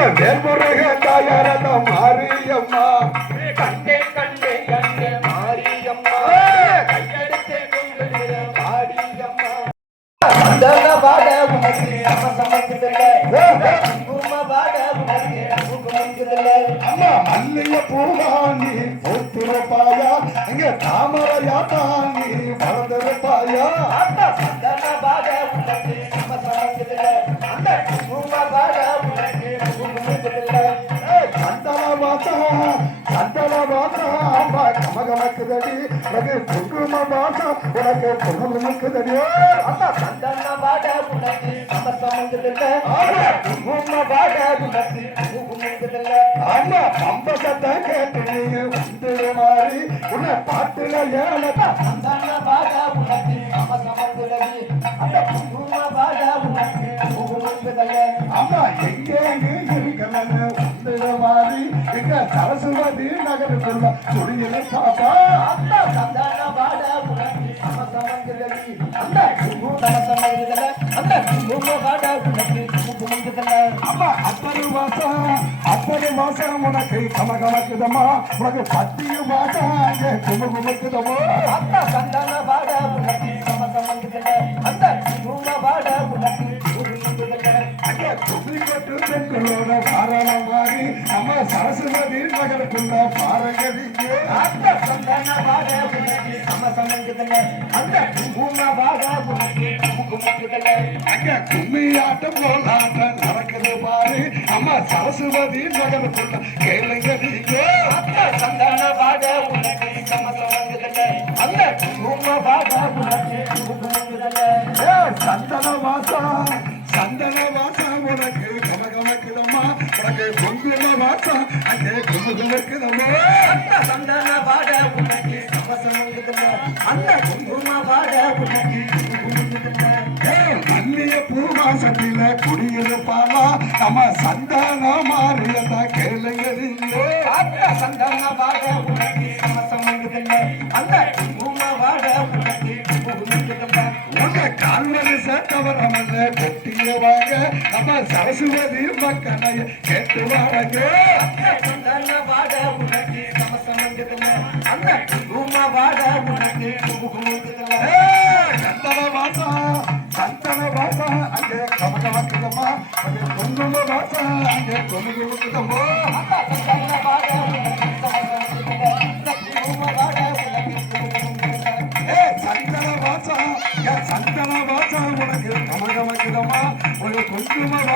எங்க வேல்முருக தாயாரத மாரியம்மா. கண்டே கண்டே கண்டே மாரியம்மா கையெடுத்து கும்பிடுகிற மாரியம்மா சந்தன பாட உனக்கு சம குங்கும பாட உனக்கு அம்மா மல்லிய பூவாணி பூத்திருப்பாயா? இங்க அந்த சந்தன பாட உனக்கு சம உனக்கு குங்கும வாசா உனக்கு குங்குமக்குதடி அந்த சந்தன பாட உனக்கு சம குங்கும பாட உனக்கு குங்குமக்குதில்ல அம்மா பம்பசத்தை கேட்டு நீங்க வந்துடு மாறி உன்னை பாட்டுல ஏனத்தா சந்தன பாட உனக்கு அந்த குங்கும உனக்கு அம்மா எங்க எங்க இருக்கணும்னு மாறி இங்க சரஸ்வதி நகருக்குள்ள பாப்பா அந்த குங்கும பாட உனக்கு அம்மா அப்பரு மாசம் அப்பரு மாசம் உனக்கு கமகமக்குதம்மா உனக்கு பத்திய மாசம் அங்கே அந்த சந்தன பாட உனக்கு சம சமக்குதில்ல அந்த குங்கும பாட உனக்கு அங்கே காரணம் சரஸ்வதி நகருக்குள்ள பாருங்க அந்த சந்தன உனக்கு சம அந்த குங்கும உனக்கு அங்க கும்மி ஆட்டம் கோலாட்டம் நடக்குது பாரு அம்மா சரஸ்வதி நகருக்குள்ள கேளுங்க. கமகமக்குதம்மா உனக்கு குங்கும வாசம் அங்கே குமுகுமுக்குதம்மா அந்த சந்தன பாட உனக்கு சம சமக்குதில்ல அந்த குங்கும பாட உனக்கு மல்லிய பூவாசத்தில குடியிருப்பாளா நம்ம சந்தான மாறியத கேளுங்க அந்த சந்தன பாட உனக்கு சம சமக்குதில்ல அந்த குங்கும பாட உனக்கு குங்குமக்குதில்ல உங்க கால்வரி சேர்த்தவரமல்ல கொட்டியவாங்க நம்ம சரஸ்வதி மக்களை கேட்டு வாங்க பாட உனக்கு சம சமக்குதில்ல அந்த குங்கும பாட உனக்கு வாசம் சந்தன வாசம் அங்கே கமகமக்குதம்மா அங்கே குங்கும அங்கே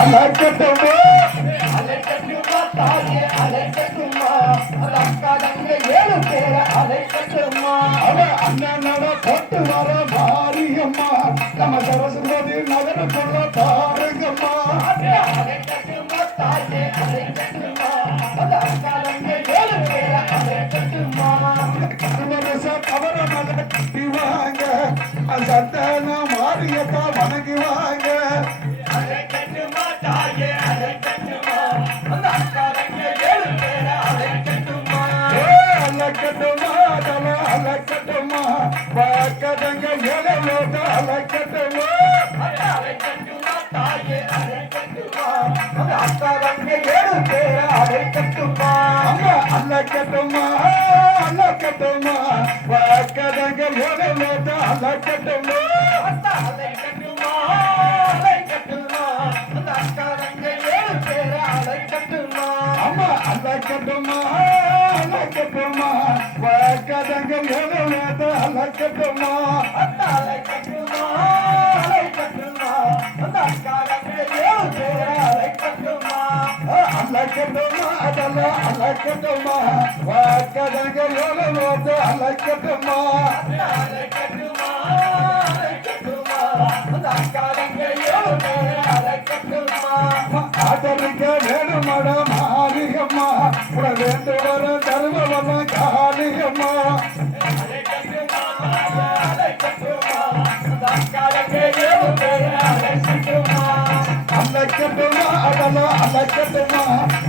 அழகில அழகட்டம்மா அலைக்கட்டுமா தாயே அலைக்கட்டுமா அந்த தங்க ஏழு பேர அலைக்கட்டுமா அவ அண்ணனோட போட்டு வர மாரியம்மா நம்ம சரஸ்வதி பாருங்கம்மா தாயே தங்க ஏழு பேர கவர வாங்க சந்தன மாரியத்தா வணங்கி வாங்க. அலக்கட்டுமா பக்கதங்க எலோட்ட அலக்கட்டுமா அலைக்கட்டுமா தாயே அலைக்கட்டுமா அந்த ஏழு பேர அலைக்கட்டுமா அம்மா அலக்கட்டுமா அலக்கட்டுமா பக்கதங்க எலோட்ட அலக்கட்டுமா? பக்கதங்க எலோட்ட அலக்கட்டுமா? அலைக்கட்டுமா? அலைக்கட்டுமா? அந்த அக்கா தங்க ஏழு பேர அலைக்கட்டுமா? அலக்கட்டுமா? அதல அலக்கட்டுமா? பக்கதங்க எலோட்ட அலக்கட்டுமா? அலைக்கட்டுமா? அலைக்கட்டுமா? அந்த அக்கா தங்க ஏழு பேர அலைக்கட்டுமா? ஆதரிக்க வேணுமட மாரியம்மா உட வேண்டு வர தருவவல்ல காளியம்மா அலக்கட்டுமா அதல அலக்கட்டுமா.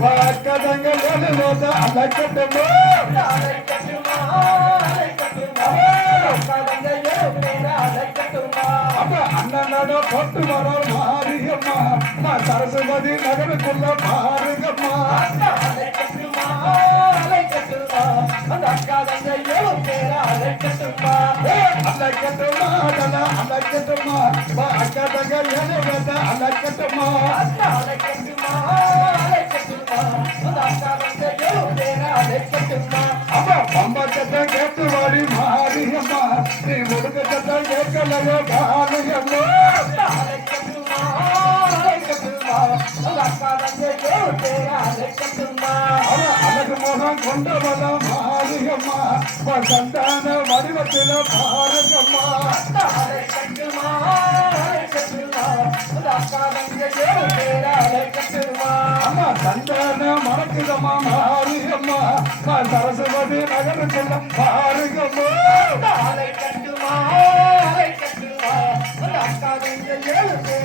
வாக்கதங்கள் எழுவோத அலக்கட்டுமா. அப்ப அண்ணனோட பொட்டு வர மாரியம்மா நான் சரஸ்வதி நகருக்குள்ள பாருங்கம்மா. அலக்கட்டுமா அதல அலக்கட்டுமா வாக்கதங்கள் எழுவோத அலக்கட்டுமா அப்ப பம்பக்கத்தை கேட்டு வாடி மாரியம்மா நீ முடுக்கத்தை கேட்கலையோ காளியம்மா அழகு முகம் கொண்டவள மாரியம்மா உன் சந்தான வடிவத்தில அம்மா சந்தான மறக்குதம்மா உன் சரஸ்வதி பாருங்கம்மா. அலக்கட்டுமா அதன அலக்கட்டுமா அக்கடக எழுவத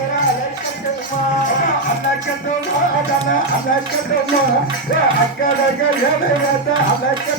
அலைக்கட்டுமா அலைக்கட்டுமா அலைக்கட்டுமா